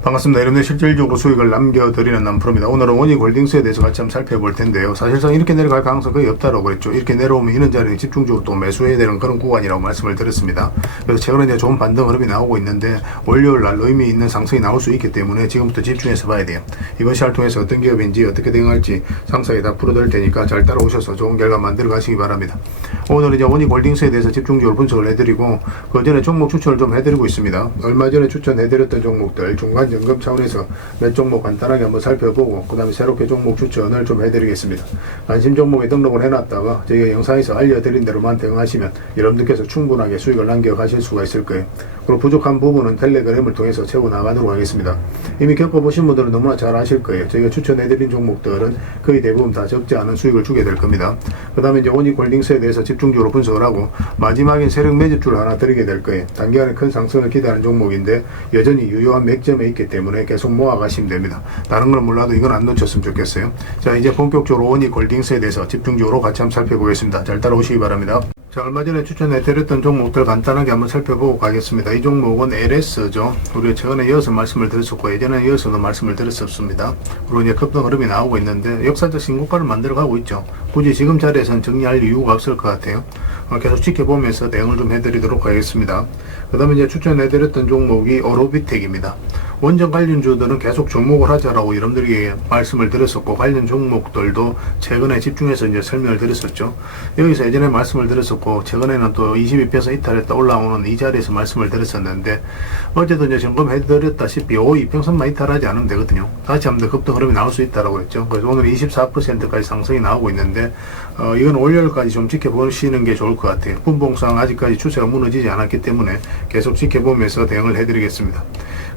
반갑습니다. 여러분들 실질적으로 수익을 남겨드리는 남프로입니다. 오늘은 원익홀딩스에 대해서 같이 한번 살펴볼 텐데요. 사실상 이렇게 내려갈 가능성이 거의 없다라고 그랬죠. 이렇게 내려오면 이런 자리에 집중적으로 또 매수해야 되는 그런 구간이라고 말씀을 드렸습니다. 그래서 최근에 이제 좋은 반등 흐름이 나오고 있는데 월요일 날 의미 있는 상승이 나올 수 있기 때문에 지금부터 집중해서 봐야 돼요. 이번 시간을 통해서 어떤 기업인지 어떻게 대응할지 상세히 다 풀어드릴 테니까 잘 따라오셔서 좋은 결과 만들어 가시기 바랍니다. 오늘 이제 원익홀딩스에 대해서 집중적으로 분석을 해드리고 그 전에 종목 추천을 좀 해드리고 있습니다. 얼마 전에 추천해드렸던 종목들 중간 점검 차원에서 몇 종목 간단하게 한번 살펴보고 그 다음에 새롭게 종목 추천을 좀 해드리겠습니다. 관심 종목에 등록을 해놨다가 저희가 영상에서 알려드린 대로만 대응하시면 여러분들께서 충분하게 수익을 남겨가실 수가 있을 거예요. 그리고 부족한 부분은 텔레그램을 통해서 채워나가도록 하겠습니다. 이미 겪어보신 분들은 너무나 잘 아실 거예요. 저희가 추천해드린 종목들은 거의 대부분 다 적지 않은 수익을 주게 될 겁니다. 그 다음에 이제 원익홀딩스에 대해서 집중적으로 분석을 하고 마지막엔 세력 매집주를 하나 드리게 될 거예요. 단기간에 큰 상승을 기대하는 종목인데 여전히 유효한 맥점에 있기 때문에 계속 모아가시면 됩니다. 다른 건 몰라도 이건 안 놓쳤으면 좋겠어요. 자, 이제 본격적으로 원익홀딩스에 대해서 집중적으로 같이 한번 살펴보겠습니다. 잘 따라오시기 바랍니다. 자, 얼마 전에 추천해드렸던 종목들 간단하게 한번 살펴보고 가겠습니다. 이 종목은 LS죠. 우리가 최근에 이어서 말씀을 드렸었고 예전에 이어서도 말씀을 드렸었습니다. 그리고 이제 급등 흐름이 나오고 있는데 역사적 신고가를 만들어가고 있죠. 굳이 지금 자리에서는 정리할 이유가 없을 것 같아요. 계속 지켜보면서 대응을 좀 해드리도록 하겠습니다. 그 다음에 이제 추천해드렸던 종목이 오로비텍입니다. 원전 관련주들은 계속 주목을 하자라고 여러분들에게 말씀을 드렸었고 관련 종목들도 최근에 집중해서 이제 설명을 드렸었죠. 여기서 예전에 말씀을 드렸었고 최근에는 또 22평선 이탈했다 올라오는 이 자리에서 말씀을 드렸었는데 어제도 이제 점검해 드렸다시피 2평선만 이탈하지 않으면 되거든요. 다시 한번 더 급등 흐름이 나올 수 있다라고 했죠. 그래서 오늘 24%까지 상승이 나오고 있는데 이건 월요일까지 좀 지켜보시는 게 좋을 것 같아요. 분봉상 아직까지 추세가 무너지지 않았기 때문에 계속 지켜보면서 대응을 해드리겠습니다.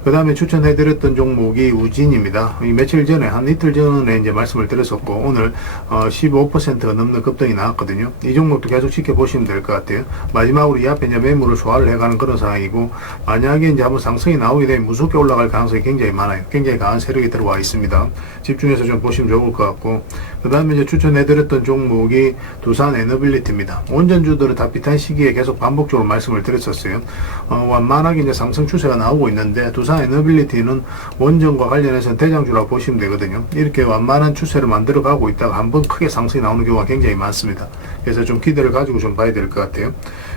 그 다음에 추천해드렸던 종목이 우진입니다. 며칠 전에 한 이틀 전에 이제 말씀을 드렸었고 오늘 15%가 넘는 급등이 나왔거든요. 이 종목도 계속 지켜보시면 될 것 같아요. 마지막으로 이 앞에 이제 매물을 소화를 해가는 그런 상황이고 만약에 이제 한번 상승이 나오게 되면 무섭게 올라갈 가능성이 굉장히 많아요. 굉장히 강한 세력이 들어와 있습니다. 집중해서 좀 보시면 좋을 것 같고 그 다음에 이제 추천해드렸던 종목이 두산 에너빌리티입니다. 원전주들은 다 비슷한 시기에 계속 반복적으로 말씀을 드렸었어요. 완만하게 이제 상승 추세가 나오고 있는데 두산 에너빌리티는 원전과 관련해서는 대장주라고 보시면 되거든요. 이렇게 완만한 추세를 만들어가고 있다가 한번 크게 상승이 나오는 경우가 굉장히 많습니다. 그래서 좀 기대를 가지고 좀 봐야 될 것 같아요.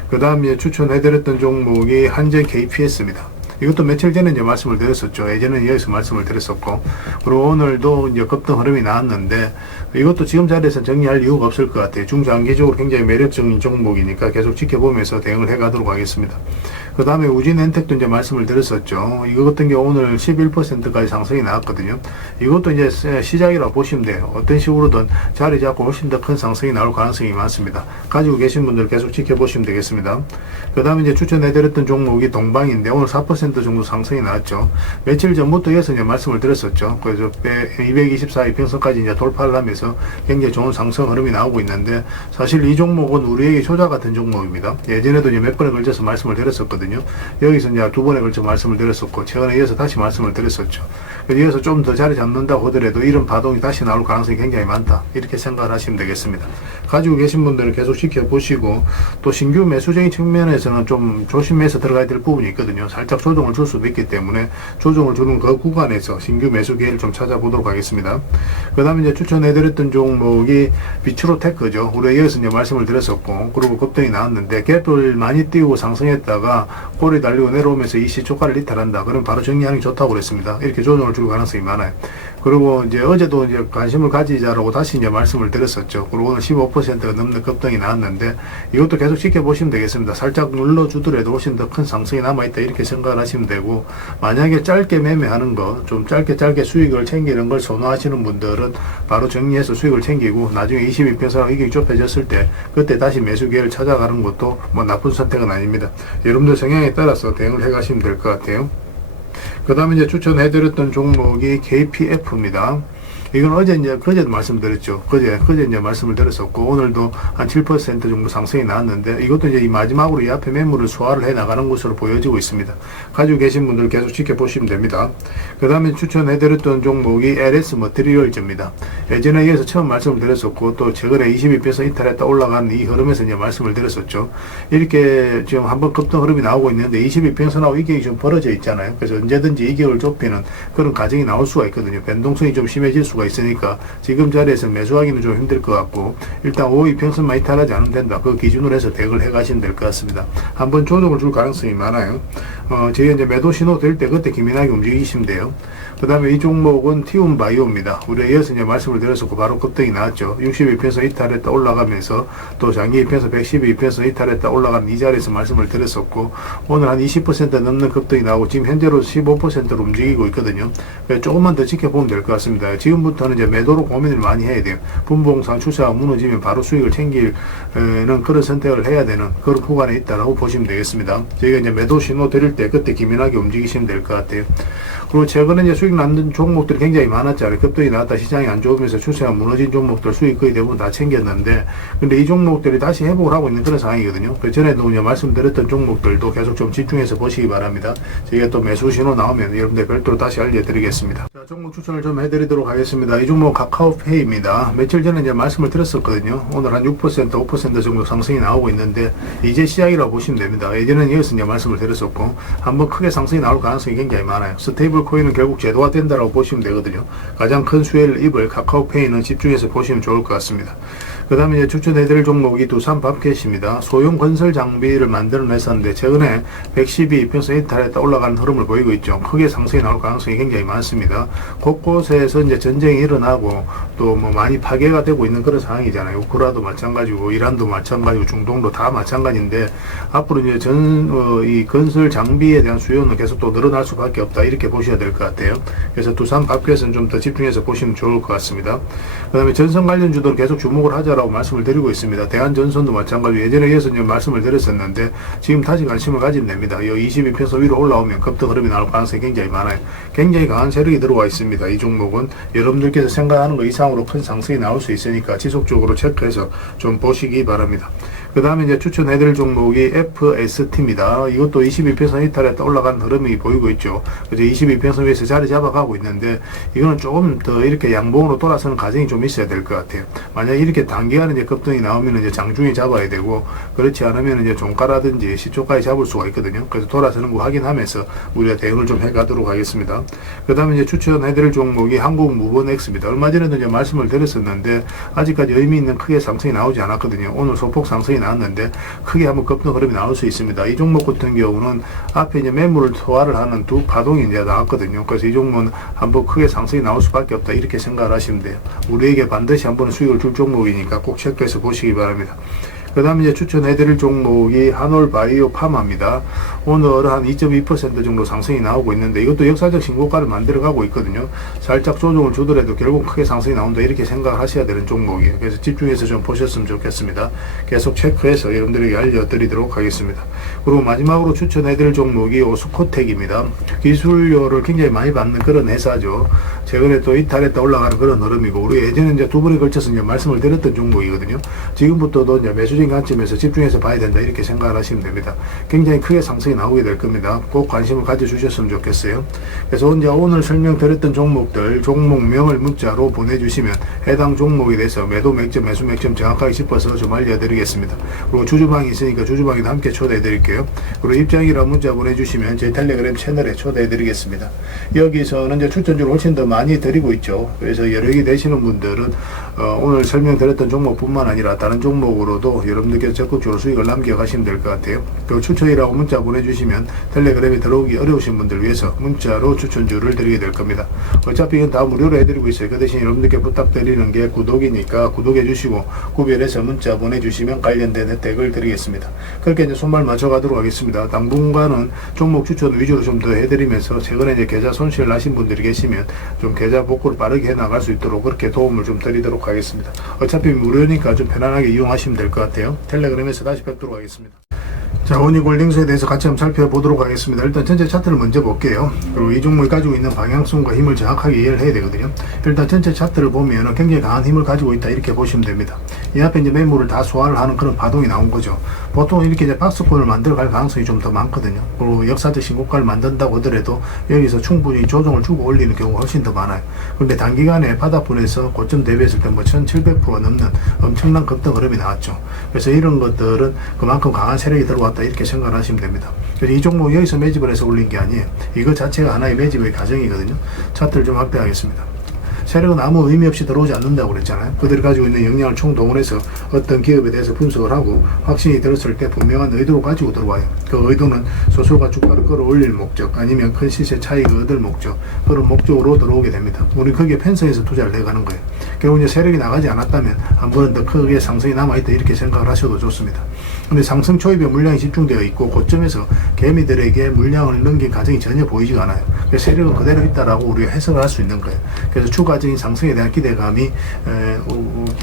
그 다음에 추천해드렸던 종목이 한전 KPS입니다. 이것도 며칠 전에 이제 말씀을 드렸었죠. 예전에 여기서 말씀을 드렸었고, 그리고 오늘도 이제 급등 흐름이 나왔는데, 이것도 지금 자리에서 정리할 이유가 없을 것 같아요. 중장기적으로 굉장히 매력적인 종목이니까 계속 지켜보면서 대응을 해 가도록 하겠습니다. 그 다음에 우진엔텍도 이제 말씀을 드렸었죠. 이거 같은 경우 오늘 11%까지 상승이 나왔거든요. 이것도 이제 시작이라고 보시면 돼요. 어떤 식으로든 자리 잡고 훨씬 더 큰 상승이 나올 가능성이 많습니다. 가지고 계신 분들 계속 지켜보시면 되겠습니다. 그 다음에 이제 추천해드렸던 종목이 동방인데 오늘 4% 정도 상승이 나왔죠. 며칠 전부터 이어서 이제 말씀을 드렸었죠. 그래서 224 이평선까지 이제 돌파를 하면서 굉장히 좋은 상승 흐름이 나오고 있는데 사실 이 종목은 우리에게 효자 같은 종목입니다. 예전에도 이제 몇 번에 걸쳐서 말씀을 드렸었거든요. 여기서 이제 두 번에 걸쳐 말씀을 드렸었고 최근에 이어서 다시 말씀을 드렸었죠. 이어서 좀 더 자리 잡는다고 하더라도 이런 파동이 다시 나올 가능성이 굉장히 많다. 이렇게 생각을 하시면 되겠습니다. 가지고 계신 분들은 계속 지켜보시고 또 신규 매수적인 측면에서는 좀 조심해서 들어가야 될 부분이 있거든요. 살짝 조정을 줄 수도 있기 때문에 조정을 주는 그 구간에서 신규 매수 기회를 좀 찾아보도록 하겠습니다. 그 다음에 이제 추천해드렸던 종목이 비추로테크죠. 우리가 이어서 이제 말씀을 드렸었고 그리고 급등이 나왔는데 갭을 많이 띄우고 상승했다가 꼬리 달리고 내려오면서 이 시초가를 이탈한다. 그럼 바로 정리하는 게 좋다고 그랬습니다. 이렇게 조정을 줄 가능성이 많아요. 그리고 이제 어제도 이제 관심을 가지자라고 다시 이제 말씀을 드렸었죠. 그리고 오늘 15%가 넘는 급등이 나왔는데 이것도 계속 지켜보시면 되겠습니다. 살짝 눌러주더라도 훨씬 더 큰 상승이 남아있다. 이렇게 생각을 하시면 되고 만약에 짧게 매매하는 거, 좀 짧게 수익을 챙기는 걸 선호하시는 분들은 바로 정리해서 수익을 챙기고 나중에 22평선 이익이 좁혀졌을 때 그때 다시 매수 기회를 찾아가는 것도 뭐 나쁜 선택은 아닙니다. 여러분들 성향에 따라서 대응을 해 가시면 될 것 같아요. 그 다음에 이제 추천해드렸던 종목이 KPF입니다. 이건 그제도 말씀드렸죠. 그제 이제 말씀을 드렸었고, 오늘도 한 7% 정도 상승이 나왔는데, 이것도 이제 이 마지막으로 이 앞에 매물을 소화를 해 나가는 것으로 보여지고 있습니다. 가지고 계신 분들 계속 지켜보시면 됩니다. 그 다음에 추천해드렸던 종목이 LS 머티리얼즈입니다. 예전에 이어서 처음 말씀을 드렸었고, 또 최근에 22% 이탈했다 올라가는 이 흐름에서 이제 말씀을 드렸었죠. 이렇게 지금 한번 급등 흐름이 나오고 있는데, 22%나고 이격이 좀 벌어져 있잖아요. 그래서 언제든지 이격을 좁히는 그런 과정이 나올 수가 있거든요. 변동성이 좀 심해질 수가 있으니까 지금 자리에서 매수하기는 좀 힘들 것 같고, 일단 5이평선만 이탈하지 않으면 된다. 그 기준으로 해서 대응을 해 가시면 될 것 같습니다. 한번 조정을 줄 가능성이 많아요. 저희 이제 매도 신호 될 때 그때 기민하게 움직이시면 돼요. 그 다음에 이 종목은 티움바이오입니다. 우리가 이어서 이제 말씀을 드렸었고 바로 급등이 나왔죠. 62평선 이탈했다 올라가면서 또 장기 이평선 112평선 이탈했다 올라간 이 자리에서 말씀을 드렸었고, 오늘 한 20% 넘는 급등이 나오고 지금 현재로 15%로 움직이고 있거든요. 조금만 더 지켜보면 될 것 같습니다. 지금부터는 이제 매도로 고민을 많이 해야 돼요. 분봉상 추세가 무너지면 바로 수익을 챙기는 그런 선택을 해야 되는 그런 구간에 있다라고 보시면 되겠습니다. 저희가 이제 매도 신호 드릴 때 그때 기민하게 움직이시면 될 것 같아요. 그리고 최근에 이제 수익 나는 종목들이 굉장히 많았잖아요. 급등이 나왔다 시장이 안 좋으면서 추세가 무너진 종목들 수익 거의 대부분 다 챙겼는데, 근데 이 종목들이 다시 회복을 하고 있는 그런 상황이거든요. 그 전에도 이제 말씀드렸던 종목들도 계속 좀 집중해서 보시기 바랍니다. 저희가 또 매수 신호 나오면 여러분들 별도로 다시 알려드리겠습니다. 자, 종목 추천을 좀 해드리도록 하겠습니다. 이 종목 카카오페이입니다. 며칠 전에 이제 말씀을 드렸었거든요. 오늘 한 6%, 5% 정도 상승이 나오고 있는데 이제 시작이라고 보시면 됩니다. 예전에는 이어서 이제 말씀을 드렸었고, 한번 크게 상승이 나올 가능성이 굉장히 많아요. 스테이블 코인은 결국 제도화 된다라고 보시면 되거든요. 가장 큰 수혜를 입을 카카오페이는 집중해서 보시면 좋을 것 같습니다. 그 다음에 이제 추천해드릴 종목이 두산밥켓입니다. 소형 건설 장비를 만드는 회사인데 최근에 112평선 이탈했다 올라가는 흐름을 보이고 있죠. 크게 상승이 나올 가능성이 굉장히 많습니다. 곳곳에서 이제 전쟁이 일어나고 또 뭐 많이 파괴가 되고 있는 그런 상황이잖아요. 우크라도 마찬가지고 이란도 마찬가지고 중동도 다 마찬가지인데, 앞으로 이제 이 건설 장비에 대한 수요는 계속 또 늘어날 수밖에 없다, 이렇게 보셔야 될 것 같아요. 그래서 두산밥켓은 좀 더 집중해서 보시면 좋을 것 같습니다. 그 다음에 전선 관련주도 계속 주목을 하자라고 말씀을 드리고 있습니다. 대한전선도 마찬가지고 예전에 이어서 이제 말씀을 드렸었는데 지금 다시 관심을 가지면 됩니다. 이 22평선 위로 올라오면 급등 흐름이 나올 가능성이 굉장히 많아요. 굉장히 강한 세력이 들어와 있습니다. 이 종목은 여러분들께서 생각하는 것 이상으로 큰 상승이 나올 수 있으니까 지속적으로 체크해서 좀 보시기 바랍니다. 그 다음에 이제 추천해드릴 종목이 FST입니다. 이것도 22평선 이탈했다 올라간 흐름이 보이고 있죠. 그래서 22평선 위에서 자리 잡아가고 있는데, 이거는 조금 더 이렇게 양봉으로 돌아서는 과정이 좀 있어야 될 것 같아요. 만약 이렇게 단기간에 이제 급등이 나오면 이제 장중에 잡아야 되고, 그렇지 않으면 이제 종가라든지 시초가에 잡을 수가 있거든요. 그래서 돌아서는 거 확인하면서 우리가 대응을 좀 해가도록 하겠습니다. 그 다음에 이제 추천해드릴 종목이 한국무번X입니다. 얼마 전에도 이제 말씀을 드렸었는데 아직까지 의미 있는 크게 상승이 나오지 않았거든요. 오늘 소폭 상승이 나왔는데 크게 한번 급등 흐름이 나올 수 있습니다. 이 종목 같은 경우는 앞에 이제 매물을 소화를 하는 두 파동이 이제 나왔거든요. 그래서 이 종목은 한번 크게 상승이 나올 수밖에 없다, 이렇게 생각을 하시면 돼요. 우리에게 반드시 한번 수익을 줄 종목이니까 꼭 체크해서 보시기 바랍니다. 그 다음에 이제 추천해드릴 종목이 한올바이오 파마입니다. 오늘 한 2.2% 정도 상승이 나오고 있는데 이것도 역사적 신고가를 만들어가고 있거든요. 살짝 조정을 주더라도 결국 크게 상승이 나온다, 이렇게 생각을 하셔야 되는 종목이에요. 그래서 집중해서 좀 보셨으면 좋겠습니다. 계속 체크해서 여러분들에게 알려드리도록 하겠습니다. 그리고 마지막으로 추천해드릴 종목이 오스코텍입니다. 기술료를 굉장히 많이 받는 그런 회사죠. 최근에 또 이탈했다 올라가는 그런 흐름이고, 우리 예전에 이제 두 번에 걸쳐서 이제 말씀을 드렸던 종목이거든요. 지금부터도 이제 매수적인 관점에서 집중해서 봐야 된다, 이렇게 생각을 하시면 됩니다. 굉장히 크게 상승이 나오게 될 겁니다. 꼭 관심을 가져주셨으면 좋겠어요. 그래서 이제 오늘 설명드렸던 종목들 종목명을 문자로 보내주시면 해당 종목에 대해서 매도 맥점, 매수 맥점 정확하게 짚어서 좀 알려드리겠습니다. 그리고 주주방이 있으니까 주주방에도 함께 초대해드릴게요. 그리고 입장이라 문자 보내주시면 제 텔레그램 채널에 초대해드리겠습니다. 여기서는 이제 추천주를 훨씬 더 많이 드리고 있죠. 그래서 여력이 되시는 분들은 오늘 설명드렸던 종목뿐만 아니라 다른 종목으로도 여러분들께서 적극적으로 수익을 남겨가시면 될 것 같아요. 그 추천이라고 문자 보내주시면 텔레그램에 들어오기 어려우신 분들 위해서 문자로 추천주를 드리게 될 겁니다. 어차피 이건 다 무료로 해드리고 있어요. 그 대신 여러분들께 부탁드리는 게 구독이니까 구독해주시고 구별해서 문자 보내주시면 관련된 혜택을 드리겠습니다. 그렇게 이제 손발 맞춰가도록 하겠습니다. 당분간은 종목 추천 위주로 좀 더 해드리면서 최근에 이제 계좌 손실 나신 분들이 계시면 좀 계좌 복구를 빠르게 해나갈 수 있도록 그렇게 도움을 좀 드리도록 하겠습니다. 어차피 무료니까 좀 편안하게 이용하시면 될 것 같아요. 텔레그램에서 다시 뵙도록 하겠습니다. 자, 원익홀딩스에 대해서 같이 한번 살펴보도록 하겠습니다. 일단 전체 차트를 먼저 볼게요. 그리고 이 종목이 가지고 있는 방향성과 힘을 정확하게 이해를 해야 되거든요. 일단 전체 차트를 보면 굉장히 강한 힘을 가지고 있다, 이렇게 보시면 됩니다. 이 앞에 이제 매물을 다 소화를 하는 그런 파동이 나온 거죠. 보통 이렇게 이제 박스권을 만들어 갈 가능성이 좀 더 많거든요. 그리고 역사적 신고가를 만든다고 하더라도 여기서 충분히 조정을 주고 올리는 경우가 훨씬 더 많아요. 그런데 단기간에 바닥권에서 고점 대비했을 때 뭐 1700% 넘는 엄청난 급등 흐름이 나왔죠. 그래서 이런 것들은 그만큼 강한 세력이 들어왔다, 이렇게 생각을 하시면 됩니다. 그래서 이 종목 여기서 매집을 해서 올린 게 아니에요. 이거 자체가 하나의 매집의 과정이거든요. 차트를 좀 확대하겠습니다. 세력은 아무 의미 없이 들어오지 않는다고 그랬잖아요. 그들이 가지고 있는 역량을 총동원해서 어떤 기업에 대해서 분석을 하고 확신이 들었을 때 분명한 의도를 가지고 들어와요. 그 의도는 소수가 주가를 끌어올릴 목적, 아니면 큰 시세 차익을 얻을 목적, 그런 목적으로 들어오게 됩니다. 우리 거기에 편성해서 투자를 해가는 거예요. 결국 이제 세력이 나가지 않았다면 한 번은 더 크게 상승이 남아있다, 이렇게 생각을 하셔도 좋습니다. 근데 상승 초입에 물량이 집중되어 있고 고점에서 개미들에게 물량을 넘긴 과정이 전혀 보이지가 않아요. 그래서 세력은 그대로 있다라고 우리가 해석을 할 수 있는 거예요. 그래서 추가적인 상승에 대한 기대감이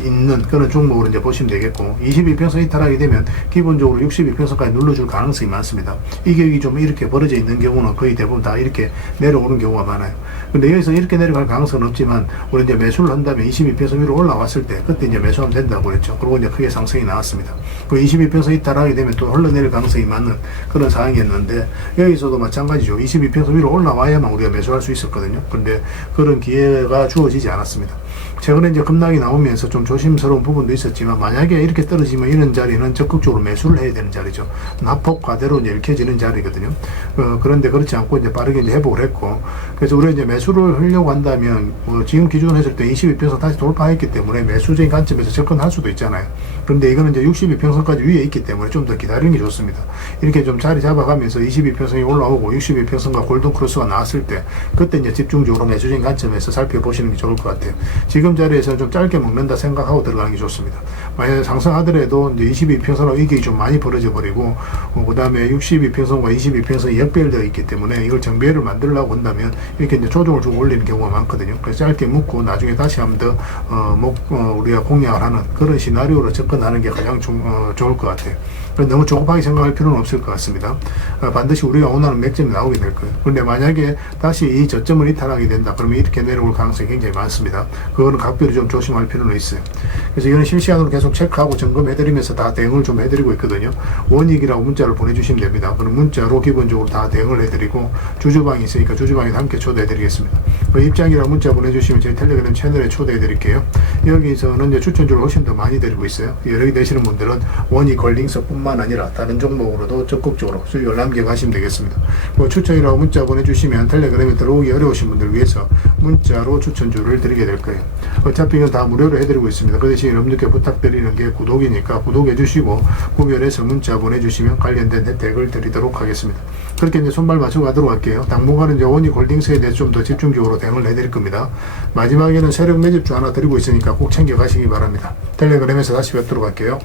있는 그런 종목으로 이제 보시면 되겠고, 22평선 이탈하게 되면 기본적으로 62평선까지 눌러줄 가능성이 많습니다. 이 격이 좀 이렇게 벌어져 있는 경우는 거의 대부분 다 이렇게 내려오는 경우가 많아요. 근데 여기서 이렇게 내려갈 가능성은 없지만, 우리 이제 매수를 한다면 22평선 위로 올라왔을 때 그때 이제 매수하면 된다고 그랬죠. 그리고 이제 크게 상승이 나왔습니다. 그 22평선 이탈하게 되면 또 흘러내릴 가능성이 많은 그런 상황이었는데, 여기서도 마찬가지죠. 22평선 위로 올라와야만 우리가 매수할 수 있었거든요. 근데 그런 기회가 주어지지 않았습니다. 최근에 이제 급락이 나오면서 좀 조심스러운 부분도 있었지만, 만약에 이렇게 떨어지면 이런 자리는 적극적으로 매수를 해야 되는 자리죠. 낙폭 과대로 이제 읽혀지는 자리거든요. 그런데 그렇지 않고 이제 빠르게 이제 회복을 했고, 그래서 우리가 이제 매수를 하려고 한다면 지금 기준으로 했을 때 22평선 다시 돌파했기 때문에 매수적인 관점에서 접근할 수도 있잖아요. 그런데 이거는 이제 62평선까지 위에 있기 때문에 좀 더 기다리는 게 좋습니다. 이렇게 좀 자리 잡아가면서 22평선이 올라오고 62평선과 골든 크로스가 나왔을 때, 그때 이제 집중적으로 매수적인 관점에서 살펴보시는 게 좋을 것 같아요. 지금 자리에서는 좀 짧게 먹는다 생각하고 들어가는 게 좋습니다. 만약에 상승하더라도 이제 22평선하고 이게 좀 많이 벌어져 버리고, 그 다음에 62평선과 22평선이 역배열되어 있기 때문에 이걸 정배열을 만들려고 한다면 이렇게 이제 조정을 주고 올리는 경우가 많거든요. 그래서 짧게 묶고 나중에 다시 한 번 더 우리가 공략을 하는 그런 시나리오로 접근하는 게 가장 좋을 것 같아요. 너무 조급하게 생각할 필요는 없을 것 같습니다. 반드시 우리가 원하는 맥점이 나오게 될 거예요. 그런데 만약에 다시 이 저점을 이탈하게 된다, 그러면 이렇게 내려올 가능성이 굉장히 많습니다. 그거는 각별히 좀 조심할 필요는 있어요. 그래서 이거는 실시간으로 계속 체크하고 점검해드리면서 다 대응을 좀 해드리고 있거든요. 원익이라고 문자를 보내주시면 됩니다. 그럼 문자로 기본적으로 다 대응을 해드리고, 주주방이 있으니까 주주방에 함께 초대해드리겠습니다. 그 입장이라고 문자 보내주시면 저희 텔레그램 채널에 초대해드릴게요. 여기서는 이제 추천주를 훨씬 더 많이 드리고 있어요. 여러 개 되시는 분들은 원익홀딩스뿐만 아니라 다른 종목으로도 적극적으로 수익을 남겨가시면 되겠습니다. 뭐 추천이라고 문자 보내주시면 텔레그램에 들어오기 어려우신 분들 위해서 문자로 추천주를 드리게 될 거예요. 어차피 이건 다 무료로 해드리고 있습니다. 그 대신 여러분들께 부탁드리는 게 구독이니까 구독해주시고 구별해서 문자 보내주시면 관련된 혜택을 드리도록 하겠습니다. 그렇게 이제 손발 맞춰 가도록 할게요. 당분간은 이제 원익홀딩스에 대해서 좀 더 집중적으로 대응을 해드릴 겁니다. 마지막에는 세력 매집주 하나 드리고 있으니까 꼭 챙겨가시기 바랍니다. 텔레그램에서 다시 뵙도록 할게요.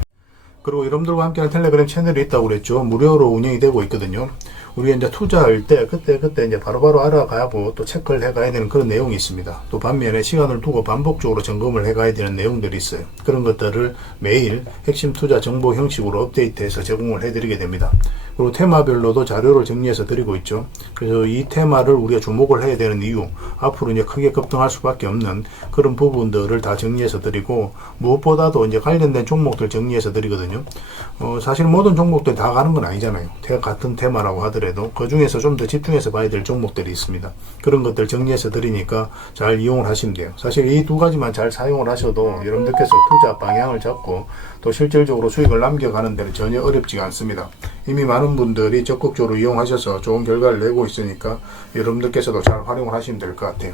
그리고 여러분들과 함께하는 텔레그램 채널이 있다고 그랬죠. 무료로 운영이 되고 있거든요. 우리가 이제 투자할 때 그때 이제 바로바로 알아가고 또 체크를 해가야 되는 그런 내용이 있습니다. 또 반면에 시간을 두고 반복적으로 점검을 해가야 되는 내용들이 있어요. 그런 것들을 매일 핵심 투자 정보 형식으로 업데이트해서 제공을 해드리게 됩니다. 그리고 테마별로도 자료를 정리해서 드리고 있죠. 그래서 이 테마를 우리가 주목을 해야 되는 이유, 앞으로 이제 크게 급등할 수밖에 없는 그런 부분들을 다 정리해서 드리고, 무엇보다도 이제 관련된 종목들 정리해서 드리거든요. 사실 모든 종목들 다 가는 건 아니잖아요. 같은 테마라고 하더라도 그 중에서 좀 더 집중해서 봐야 될 종목들이 있습니다. 그런 것들 정리해서 드리니까 잘 이용을 하시면 돼요. 사실 이 두 가지만 잘 사용을 하셔도 여러분들께서 투자 방향을 잡고 또 실질적으로 수익을 남겨가는 데는 전혀 어렵지가 않습니다. 이미 많은 분들이 적극적으로 이용하셔서 좋은 결과를 내고 있으니까 여러분들께서도 잘 활용을 하시면 될 것 같아요.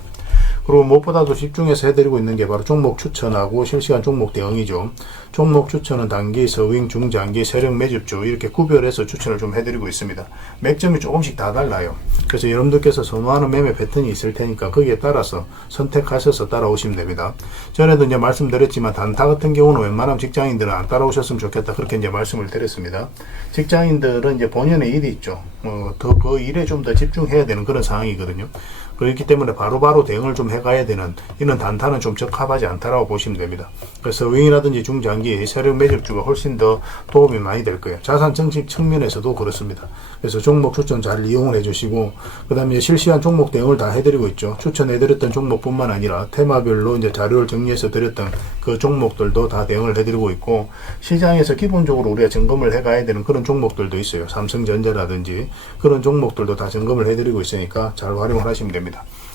그리고 무엇보다도 집중해서 해드리고 있는 게 바로 종목 추천하고 실시간 종목 대응이죠. 종목 추천은 단기, 서윙, 중장기, 세력 매집주 이렇게 구별해서 추천을 좀 해드리고 있습니다. 맥점이 조금씩 다 달라요. 그래서 여러분들께서 선호하는 매매 패턴이 있을 테니까 거기에 따라서 선택하셔서 따라오시면 됩니다. 전에도 이제 말씀드렸지만 단타 같은 경우는 웬만하면 직장인들은 안 따라오셨으면 좋겠다, 그렇게 이제 말씀을 드렸습니다. 직장인들은 이제 본연의 일이 있죠. 더 그 일에 좀 더 집중해야 되는 그런 상황이거든요. 그렇기 때문에 바로바로 대응을 좀 해가야 되는 이런 단타는 좀 적합하지 않다라고 보시면 됩니다. 그래서 서윙이라든지 중장기 세력 매집주가 훨씬 더 도움이 많이 될 거예요. 자산 증식 측면에서도 그렇습니다. 그래서 종목 추천 잘 이용을 해주시고, 그 다음에 실시간 종목 대응을 다 해드리고 있죠. 추천해드렸던 종목뿐만 아니라 테마별로 이제 자료를 정리해서 드렸던 그 종목들도 다 대응을 해드리고 있고, 시장에서 기본적으로 우리가 점검을 해가야 되는 그런 종목들도 있어요. 삼성전자라든지 그런 종목들도 다 점검을 해드리고 있으니까 잘 활용을 하시면 됩니다.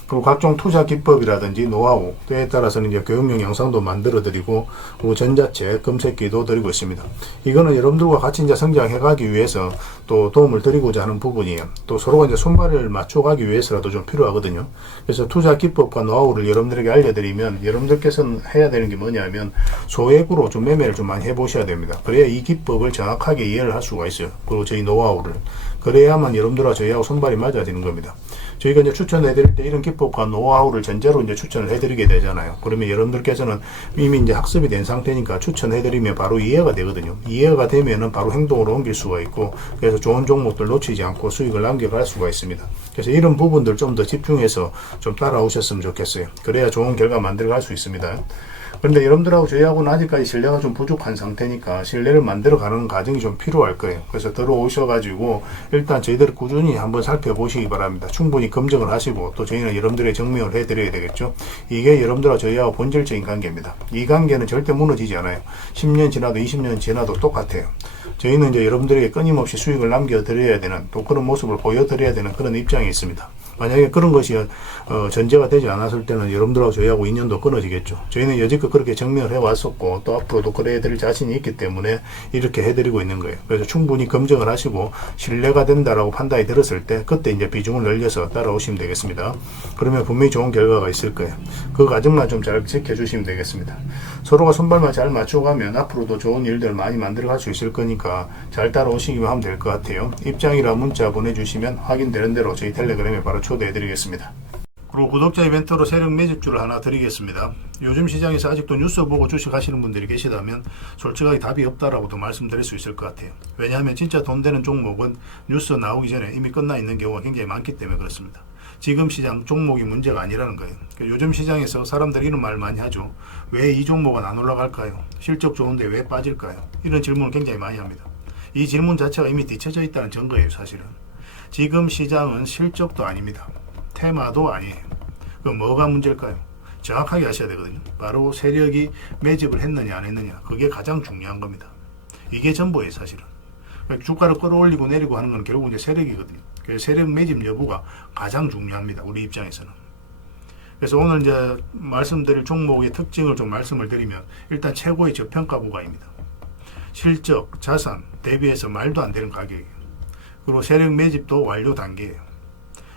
그리고 각종 투자 기법이라든지 노하우, 때에 따라서는 이제 교육용 영상도 만들어 드리고, 그리고 전자책, 검색기도 드리고 있습니다. 이거는 여러분들과 같이 이제 성장해 가기 위해서 또 도움을 드리고자 하는 부분이에요. 또 서로가 이제 손발을 맞춰 가기 위해서라도 좀 필요하거든요. 그래서 투자 기법과 노하우를 여러분들에게 알려드리면, 여러분들께서는 해야 되는 게 뭐냐면 소액으로 좀 매매를 좀 많이 해보셔야 됩니다. 그래야 이 기법을 정확하게 이해를 할 수가 있어요. 그리고 저희 노하우를. 그래야만 여러분들과 저희하고 손발이 맞아지는 겁니다. 저희가 이제 추천해드릴 때 이런 기법과 노하우를 전제로 이제 추천을 해드리게 되잖아요. 그러면 여러분들께서는 이미 이제 학습이 된 상태니까 추천해드리면 바로 이해가 되거든요. 이해가 되면은 바로 행동으로 옮길 수가 있고, 그래서 좋은 종목들 놓치지 않고 수익을 남겨갈 수가 있습니다. 그래서 이런 부분들 좀 더 집중해서 좀 따라오셨으면 좋겠어요. 그래야 좋은 결과 만들어갈 수 있습니다. 그런데 여러분들하고 저희하고는 아직까지 신뢰가 좀 부족한 상태니까 신뢰를 만들어가는 과정이 좀 필요할 거예요. 그래서 들어오셔가지고 일단 저희들을 꾸준히 한번 살펴보시기 바랍니다. 충분히 검증을 하시고, 또 저희는 여러분들의 증명을 해드려야 되겠죠. 이게 여러분들과 저희하고 본질적인 관계입니다. 이 관계는 절대 무너지지 않아요. 10년 지나도 20년 지나도 똑같아요. 저희는 이제 여러분들에게 끊임없이 수익을 남겨드려야 되는, 또 그런 모습을 보여드려야 되는 그런 입장이 있습니다. 만약에 그런 것이 전제가 되지 않았을 때는 여러분들하고 저희하고 인연도 끊어지겠죠. 저희는 여지껏 그렇게 정리를 해왔었고, 또 앞으로도 그래 해드릴 자신이 있기 때문에 이렇게 해드리고 있는 거예요. 그래서 충분히 검증을 하시고 신뢰가 된다라고 판단이 들었을 때 그때 이제 비중을 늘려서 따라오시면 되겠습니다. 그러면 분명히 좋은 결과가 있을 거예요. 그 과정만 좀 잘 지켜주시면 되겠습니다. 서로가 손발만 잘 맞춰가면 앞으로도 좋은 일들 많이 만들어갈 수 있을 거니까 잘 따라오시기만 하면 될 것 같아요. 입장이라 문자 보내주시면 확인되는 대로 저희 텔레그램에 바로 초대해드리겠습니다. 그리고 구독자 이벤트로 세력 매집주를 하나 드리겠습니다. 요즘 시장에서 아직도 뉴스 보고 주식 하시는 분들이 계시다면 솔직하게 답이 없다라고도 말씀드릴 수 있을 것 같아요. 왜냐하면 진짜 돈 되는 종목은 뉴스 나오기 전에 이미 끝나 있는 경우가 굉장히 많기 때문에 그렇습니다. 지금 시장 종목이 문제가 아니라는 거예요. 요즘 시장에서 사람들이 이런 말을 많이 하죠. 왜 이 종목은 안 올라갈까요? 실적 좋은데 왜 빠질까요? 이런 질문을 굉장히 많이 합니다. 이 질문 자체가 이미 뒤쳐져 있다는 증거예요. 사실은 지금 시장은 실적도 아닙니다. 테마도 아니에요. 그럼 뭐가 문제일까요? 정확하게 아셔야 되거든요. 바로 세력이 매집을 했느냐 안 했느냐, 그게 가장 중요한 겁니다. 이게 전부예요. 사실은 주가를 끌어올리고 내리고 하는 건 결국 이제 세력이거든요. 그래서 세력 매집 여부가 가장 중요합니다. 우리 입장에서는. 그래서 오늘 이제 말씀드릴 종목의 특징을 좀 말씀을 드리면, 일단 최고의 저평가 구간입니다. 실적, 자산 대비해서 말도 안 되는 가격이에요. 그리고 세력 매집도 완료 단계예요.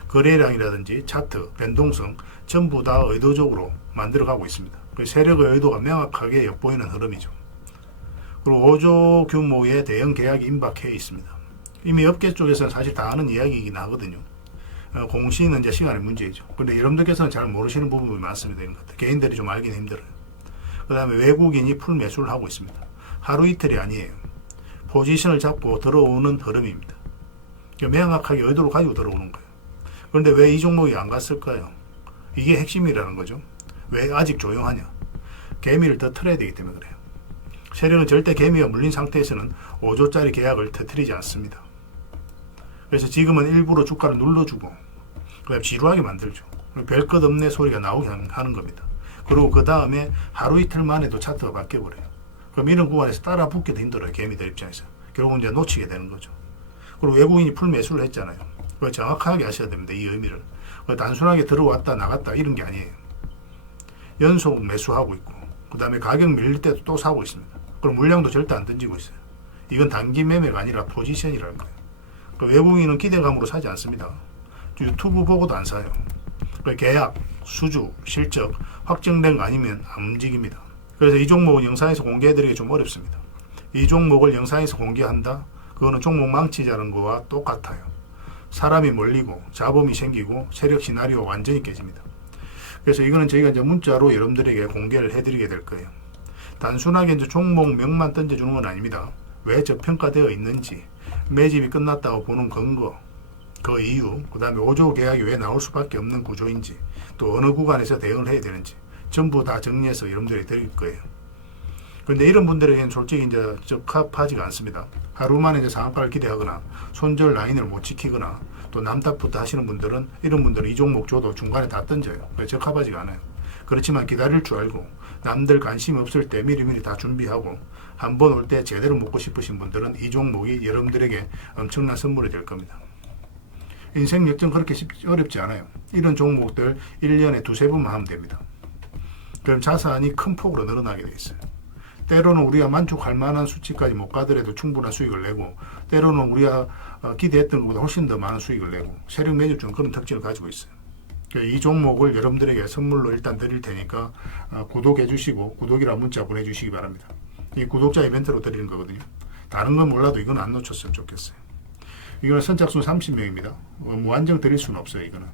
거래량이라든지 차트, 변동성 전부 다 의도적으로 만들어가고 있습니다. 세력의 의도가 명확하게 엿보이는 흐름이죠. 그리고 5조 규모의 대형 계약이 임박해 있습니다. 이미 업계 쪽에서는 사실 다 아는 이야기이긴 하거든요. 공시는 이제 시간의 문제이죠. 그런데 여러분들께서는 잘 모르시는 부분이 많습니다. 이런 것들. 개인들이 좀 알긴 힘들어요. 그 다음에 외국인이 풀 매수를 하고 있습니다. 하루 이틀이 아니에요. 포지션을 잡고 들어오는 흐름입니다. 명확하게 의도를 가지고 들어오는 거예요. 그런데 왜 이 종목이 안 갔을까요? 이게 핵심이라는 거죠. 왜 아직 조용하냐? 개미를 더 틀어야 되기 때문에 그래요. 세력은 절대 개미가 물린 상태에서는 5조짜리 계약을 터뜨리지 않습니다. 그래서 지금은 일부러 주가를 눌러주고 그다음에 지루하게 만들죠. 별 것 없네 소리가 나오게 하는 겁니다. 그리고 그 다음에 하루 이틀 만에도 차트가 바뀌어버려요. 그럼 이런 구간에서 따라 붙기도 힘들어요. 개미들 입장에서. 결국은 이제 놓치게 되는 거죠. 그리고 외국인이 풀 매수를 했잖아요. 그걸 정확하게 아셔야 됩니다. 이 의미를. 단순하게 들어왔다 나갔다 이런 게 아니에요. 연속 매수하고 있고, 그 다음에 가격 밀릴 때도 또 사고 있습니다. 그럼 물량도 절대 안 던지고 있어요. 이건 단기 매매가 아니라 포지션이라는 거예요. 외국인은 기대감으로 사지 않습니다. 유튜브 보고도 안 사요. 계약, 수주, 실적 확정된 거 아니면 안 움직입니다. 그래서 이 종목은 영상에서 공개해드리기 좀 어렵습니다. 이 종목을 영상에서 공개한다? 그거는 종목 망치자는 거와 똑같아요. 사람이 몰리고 잡음이 생기고 세력 시나리오가 완전히 깨집니다. 그래서 이거는 저희가 이제 문자로 여러분들에게 공개를 해드리게 될 거예요. 단순하게 이제 종목명만 던져주는 건 아닙니다. 왜 저평가되어 있는지, 매집이 끝났다고 보는 근거, 그 이유, 그 다음에 5조 계약이 왜 나올 수밖에 없는 구조인지, 또 어느 구간에서 대응을 해야 되는지 전부 다 정리해서 여러분들이 드릴 거예요. 그런데 이런 분들에게는 솔직히 이제 적합하지가 않습니다. 하루 만에 이제 상한가를 기대하거나 손절 라인을 못 지키거나 또 남탓부터 하시는 분들은, 이런 분들은 이 종목 줘도 중간에 다 던져요. 적합하지가 않아요. 그렇지만 기다릴 줄 알고 남들 관심 없을 때 미리미리 다 준비하고 한 번 올 때 제대로 먹고 싶으신 분들은 이 종목이 여러분들에게 엄청난 선물이 될 겁니다. 인생 역전 그렇게 어렵지 않아요. 이런 종목들 1년에 두세 번만 하면 됩니다. 그럼 자산이 큰 폭으로 늘어나게 돼 있어요. 때로는 우리가 만족할 만한 수치까지 못 가더라도 충분한 수익을 내고, 때로는 우리가 기대했던 것보다 훨씬 더 많은 수익을 내고, 세력 매집주는 그런 특징을 가지고 있어요. 이 종목을 여러분들에게 선물로 일단 드릴 테니까 구독해 주시고 구독이라 문자 보내주시기 바랍니다. 이 구독자 이벤트로 드리는 거거든요. 다른 건 몰라도 이건 안 놓쳤으면 좋겠어요. 이거는 선착순 30명입니다. 무한정 드릴 수는 없어요. 이거는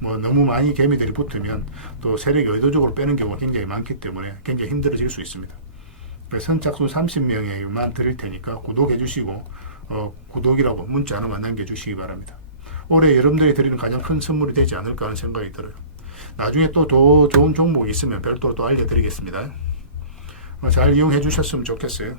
너무 많이 개미들이 붙으면 또 세력이 의도적으로 빼는 경우가 굉장히 많기 때문에 굉장히 힘들어질 수 있습니다. 선착순 30명에만 드릴 테니까 구독해 주시고 구독이라고 문자 하나만 남겨주시기 바랍니다. 올해 여러분들이 드리는 가장 큰 선물이 되지 않을까 하는 생각이 들어요. 나중에 또 더 좋은 종목이 있으면 별도로 또 알려드리겠습니다. 잘 이용해 주셨으면 좋겠어요.